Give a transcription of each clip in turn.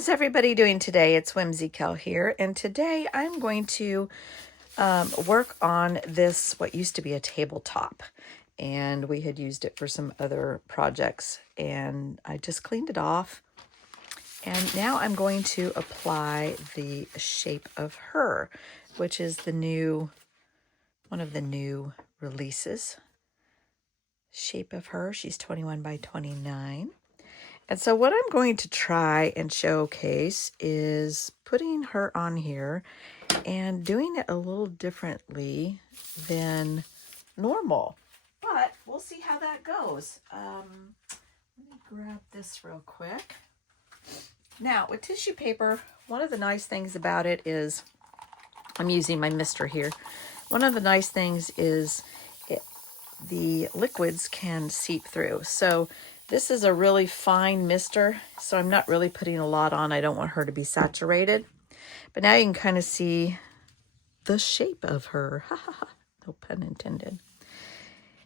How's everybody doing today? It's Whimsykel here, and today I'm going to work on this, what used to be a tabletop, and we had used it for some other projects, and I just cleaned it off, and now I'm going to apply the shape of her, which is one of the new releases. Shape of her, she's 21 by 29. And so what I'm going to try and showcase is putting her on here and doing it a little differently than normal. But we'll see how that goes. Let me grab this real quick. Now, with tissue paper, one of the nice things about it is, I'm using my mister here. One of the nice things is the liquids can seep through. So this is a really fine mister, so I'm not really putting a lot on. I don't want her to be saturated. But now you can kind of see the shape of her. No pun intended.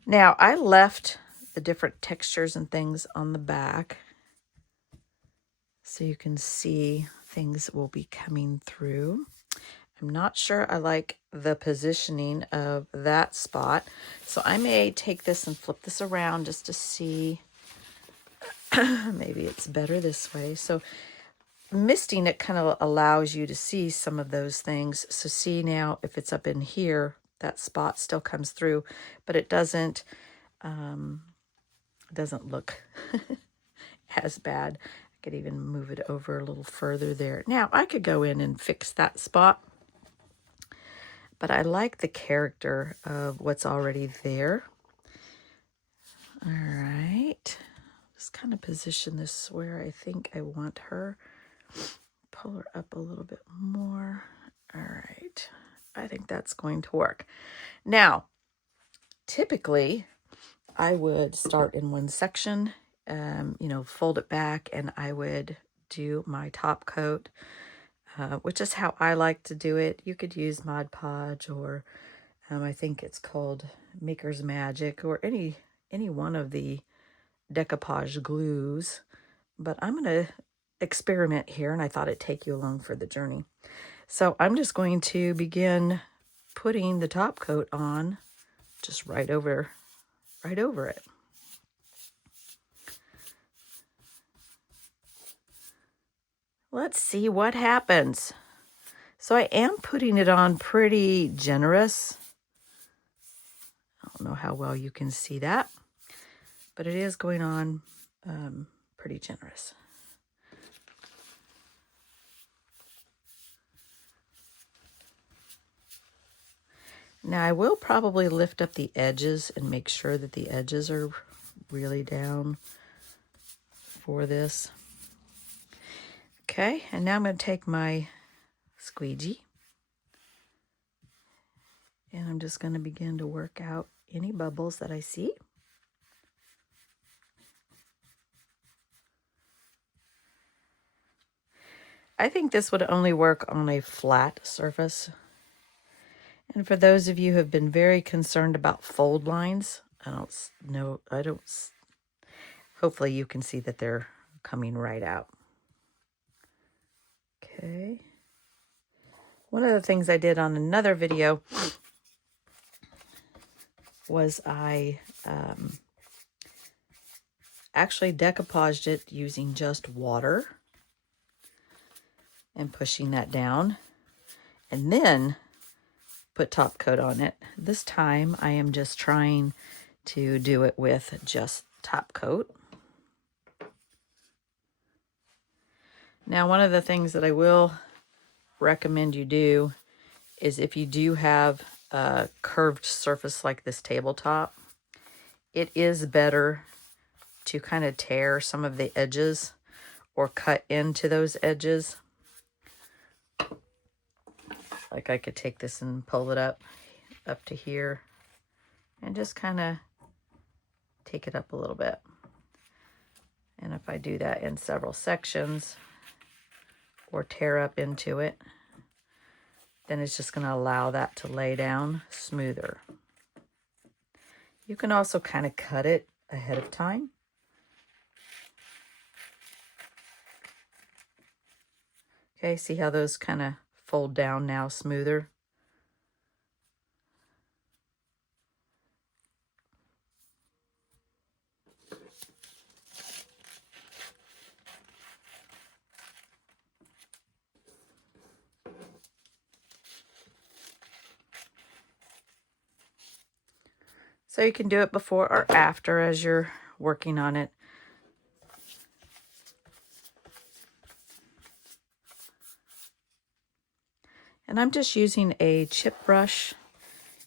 Now, I left the different textures and things on the back, so you can see things will be coming through. I'm not sure I like the positioning of that spot, so I may take this and flip this around just to see. Maybe it's better this way. So misting it kind of allows you to see some of those things. So see now, if it's up in here, that spot still comes through, but it doesn't look as bad. I could even move it over a little further there. Now I could go in and fix that spot, but I like the character of what's already there. All right. Just kind of position this where I think I want her. Pull her up a little bit more. All right. I think that's going to work. Now, typically, I would start in one section, fold it back, and I would do my top coat, which is how I like to do it. You could use Mod Podge, or I think it's called Maker's Magic, or any one of the decoupage glues, but I'm going to experiment here, and I thought it'd take you along for the journey. So I'm just going to begin putting the top coat on just right over it. Let's see what happens. So I am putting it on pretty generous. I don't know how well you can see that, but it is going on pretty generous. Now I will probably lift up the edges and make sure that the edges are really down for this. Okay, and now I'm going to take my squeegee and I'm just going to begin to work out any bubbles that I see. I think this would only work on a flat surface. And for those of you who have been very concerned about fold lines, hopefully you can see that they're coming right out. Okay. One of the things I did on another video was I actually decoupaged it using just water and pushing that down, and then put top coat on it. This time I am just trying to do it with just top coat. Now, one of the things that I will recommend you do is, if you do have a curved surface like this tabletop, it is better to kind of tear some of the edges or cut into those edges. Like I could take this and pull it up to here and just kind of take it up a little bit. And if I do that in several sections or tear up into it, then it's just going to allow that to lay down smoother. You can also kind of cut it ahead of time. Okay, see how those kind of fold down now smoother? So you can do it before or after as you're working on it. And I'm just using a chip brush.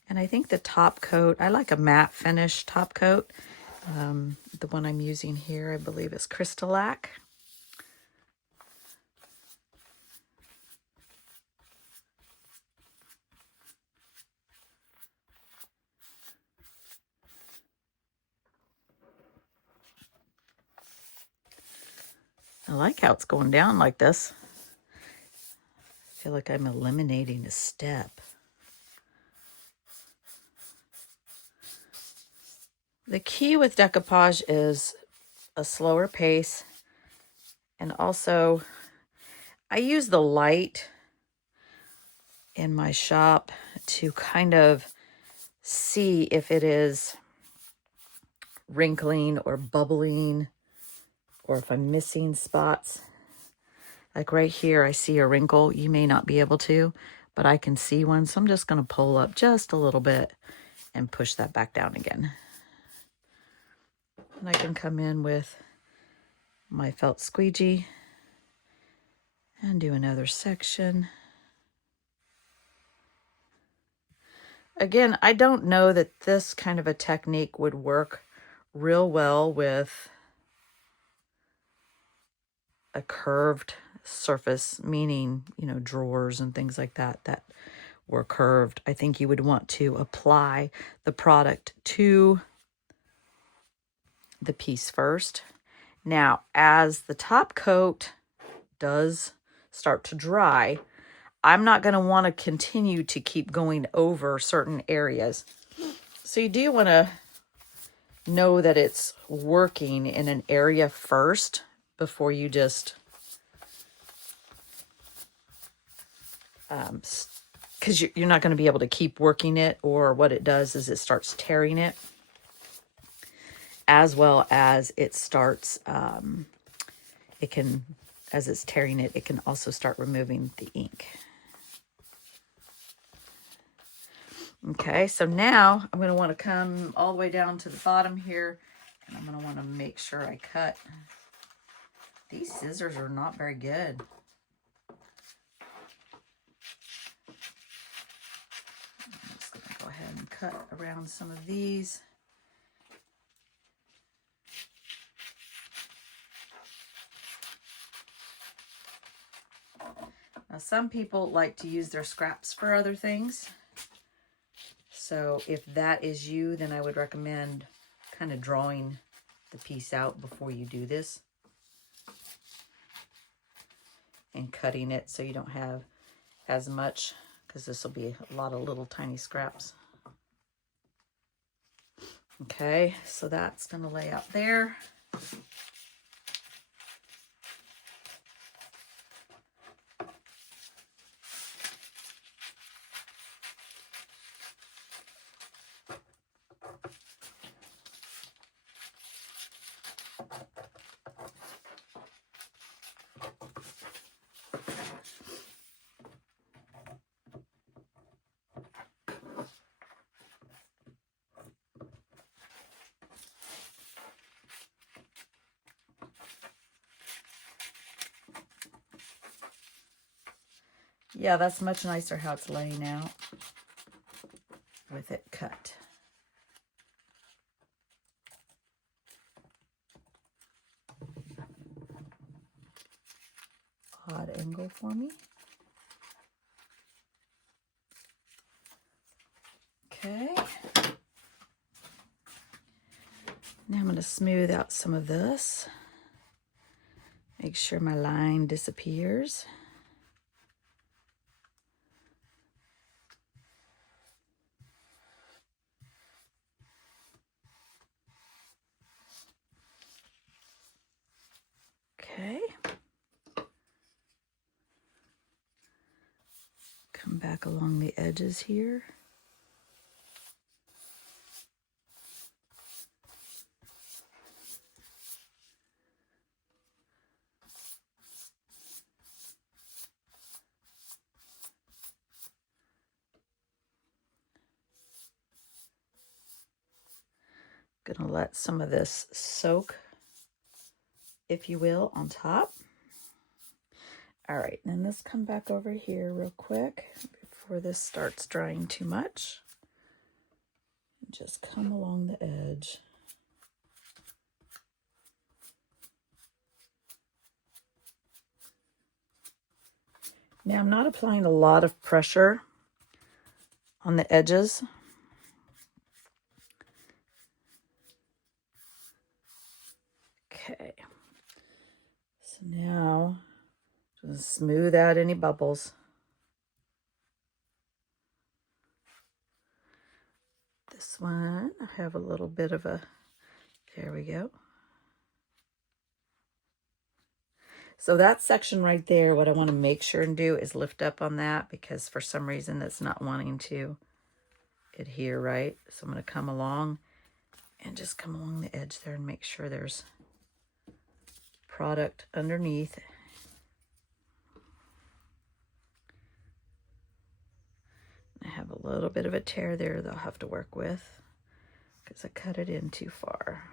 And I think the top coat, I like a matte finish top coat. The one I'm using here, I believe, is Crystalac. I like how it's going down like this. I feel like I'm eliminating a step. The key with decoupage is a slower pace, and also I use the light in my shop to kind of see if it is wrinkling or bubbling, or if I'm missing spots. Like right here, I see a wrinkle. You may not be able to, but I can see one. So I'm just going to pull up just a little bit and push that back down again. And I can come in with my felt squeegee and do another section. Again, I don't know that this kind of a technique would work real well with a curved surface, meaning, you know, drawers and things like that that were curved. I think you would want to apply the product to the piece first. Now, as the top coat does start to dry, I'm not going to want to continue to keep going over certain areas. So you do want to know that it's working in an area first before you just because you're not going to be able to keep working it, or what it does is it starts tearing it, as well as it starts it can, as it's tearing it, it can also start removing the ink. Okay, so now I'm going to want to come all the way down to the bottom here, and I'm going to want to make sure I cut. These scissors are not very good. I'm just going to go ahead and cut around some of these. Now, some people like to use their scraps for other things. So if that is you, then I would recommend kind of drawing the piece out before you do this and cutting it so you don't have as much, because this will be a lot of little tiny scraps. Okay, so that's going to lay out there. Yeah, that's much nicer how it's laying out with it cut. Odd angle for me. Okay. Now I'm going to smooth out some of this. Make sure my line disappears. Okay. come back along the edges here. Gonna let some of this soak, if you will, on top. All right, then let's come back over here real quick before this starts drying too much. Just come along the edge. Now I'm not applying a lot of pressure on the edges. Okay, so now just smooth out any bubbles. This one, I have a little bit of a, there we go. So that section right there, what I want to make sure and do is lift up on that, because for some reason it's not wanting to adhere right. So I'm going to come along and just come along the edge there and make sure there's product underneath. I have a little bit of a tear there that I'll have to work with because I cut it in too far.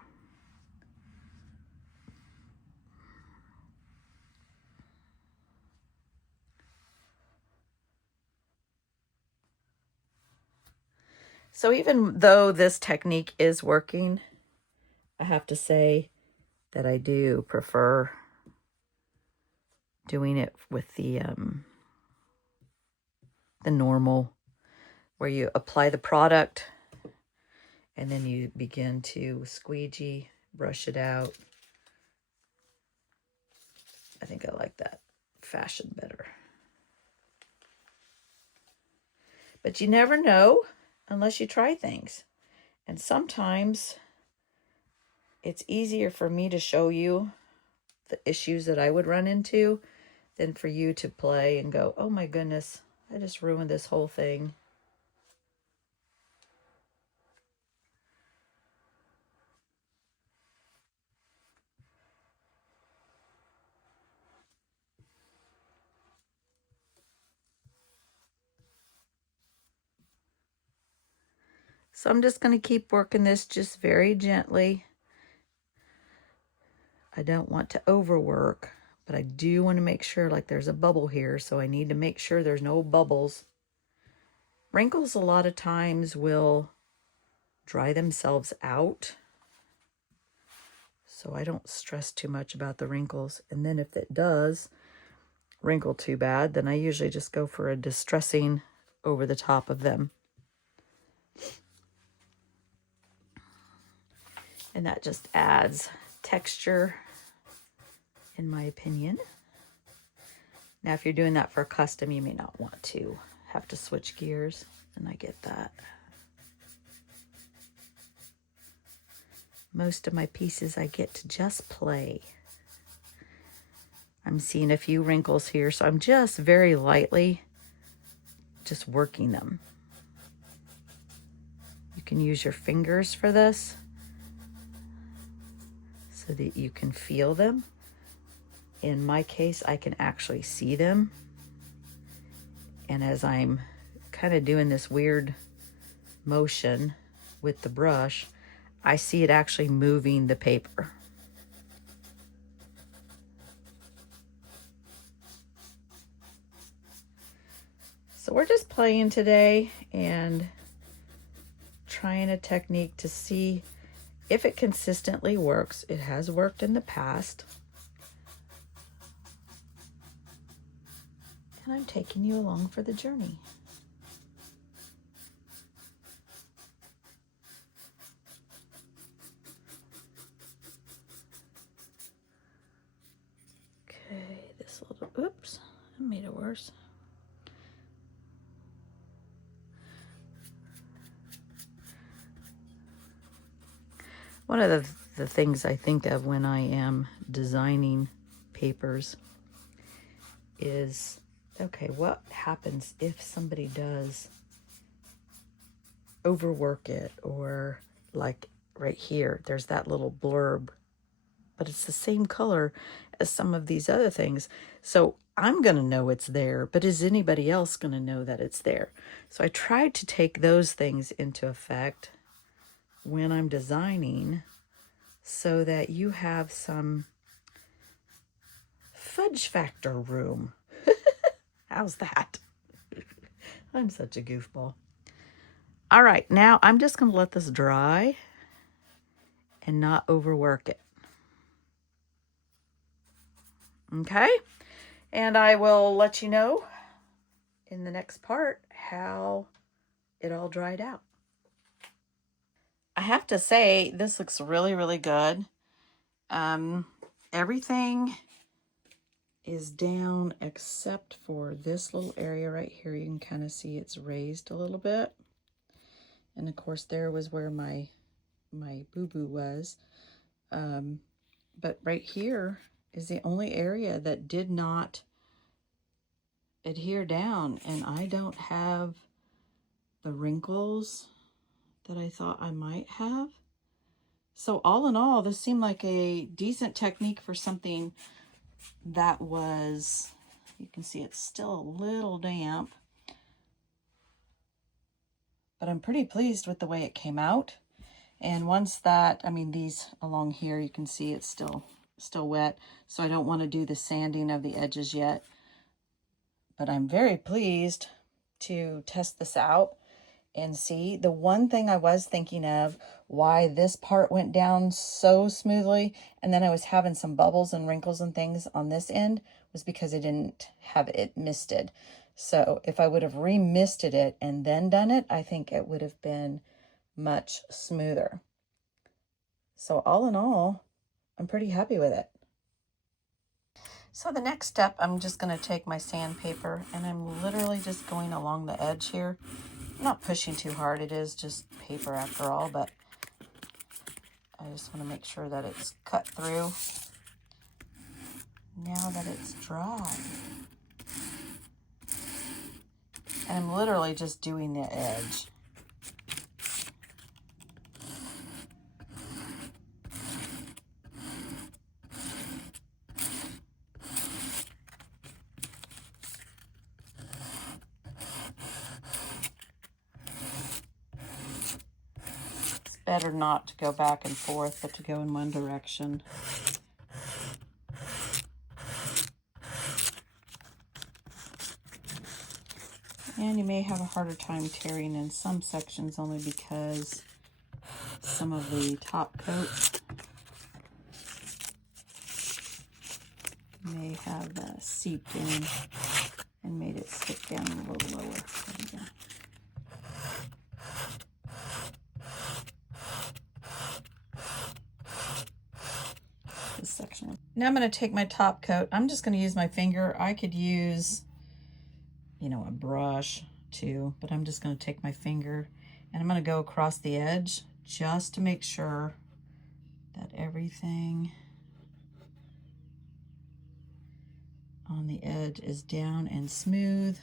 So even though this technique is working, I have to say that I do prefer doing it with the normal, where you apply the product and then you begin to squeegee, brush it out. I think I like that fashion better. But you never know unless you try things. And sometimes it's easier for me to show you the issues that I would run into than for you to play and go, oh my goodness, I just ruined this whole thing. So I'm just going to keep working this just very gently. I don't want to overwork, but I do want to make sure, like, there's a bubble here, so I need to make sure there's no bubbles. Wrinkles a lot of times will dry themselves out, so I don't stress too much about the wrinkles. And then if it does wrinkle too bad, then I usually just go for a distressing over the top of them. And that just adds texture, in my opinion. Now, if you're doing that for a custom, you may not want to have to switch gears, and I get that. Most of my pieces I get to just play. I'm seeing a few wrinkles here, so I'm just very lightly just working them. You can use your fingers for this so that you can feel them. In my case, I can actually see them. And as I'm kind of doing this weird motion with the brush, I see it actually moving the paper. So we're just playing today and trying a technique to see if it consistently works. It has worked in the past. And I'm taking you along for the journey. Okay, this little, oops, I made it worse. One of the things I think of when I am designing papers is Okay, what happens if somebody does overwork it, or like right here, there's that little blurb, but it's the same color as some of these other things. So I'm going to know it's there, but is anybody else going to know that it's there? So I tried to take those things into effect when I'm designing so that you have some fudge factor room. How's that? I'm such a goofball. All right, now I'm just going to let this dry and not overwork it. Okay, and I will let you know in the next part how it all dried out. I have to say, this looks really, really good. Everything is down except for this little area right here. You can kind of see it's raised a little bit. And of course, there was where my boo-boo was. But right here is the only area that did not adhere down, and I don't have the wrinkles that I thought I might have. So all in all, this seemed like a decent technique for something that was, you can see it's still a little damp, but I'm pretty pleased with the way it came out. And once that, I mean, these along here, you can see it's still wet, so I don't want to do the sanding of the edges yet. But I'm very pleased to test this out and see. The one thing I was thinking of why this part went down so smoothly and then I was having some bubbles and wrinkles and things on this end was because I didn't have it misted. So if I would have re-misted it and then done it, I think it would have been much smoother. So all in all, I'm pretty happy with it. So the next step, I'm just going to take my sandpaper and I'm literally just going along the edge here. I'm not pushing too hard. It is just paper after all, but I just want to make sure that it's cut through now that it's dry. And I'm literally just doing the edge. It's better not to go back and forth, but to go in one direction. And you may have a harder time tearing in some sections only because some of the top coat may have seeped in and made it stick down a little lower. There we go. This section. Now I'm going to take my top coat. I'm just going to use my finger. I could use, you know, a brush too, but I'm just going to take my finger and I'm going to go across the edge just to make sure that everything on the edge is down and smooth.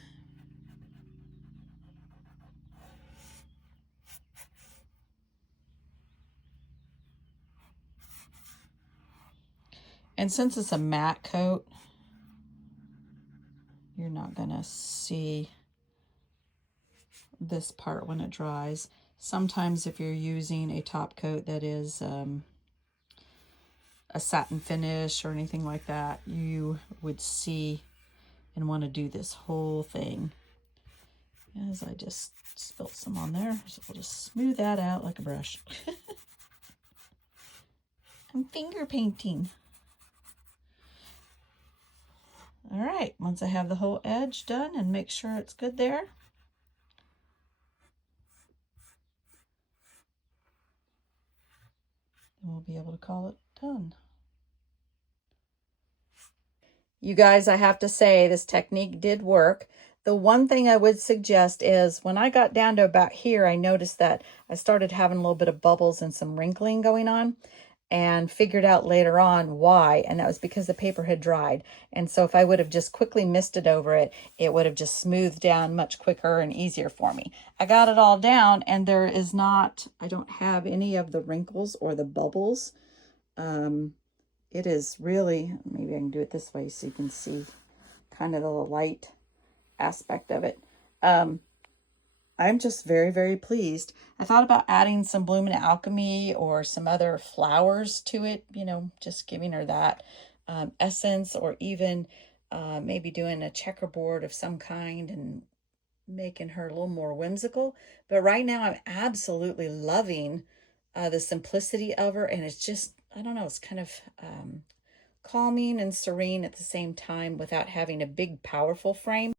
And since it's a matte coat, you're not gonna see this part when it dries. Sometimes if you're using a top coat that is a satin finish or anything like that, you would see and want to do this whole thing. As I just spilled some on there, so we'll just smooth that out like a brush. I'm finger painting. All right, once I have the whole edge done and make sure it's good there, then we'll be able to call it done. You guys, I have to say this technique did work. The one thing I would suggest is when I got down to about here, I noticed that I started having a little bit of bubbles and some wrinkling going on. and figured out later on why, and that was because the paper had dried. And so if I would have just quickly misted over it, it would have just smoothed down much quicker and easier for me. I got it all down, and there is not, I don't have any of the wrinkles or the bubbles. It is really, maybe I can do it this way so you can see kind of the light aspect of it. I'm just very, very pleased. I thought about adding some Bloomin' Alchemy or some other flowers to it, you know, just giving her that essence, or even maybe doing a checkerboard of some kind and making her a little more whimsical. But right now I'm absolutely loving the simplicity of her, and it's just, I don't know, it's kind of calming and serene at the same time without having a big, powerful frame.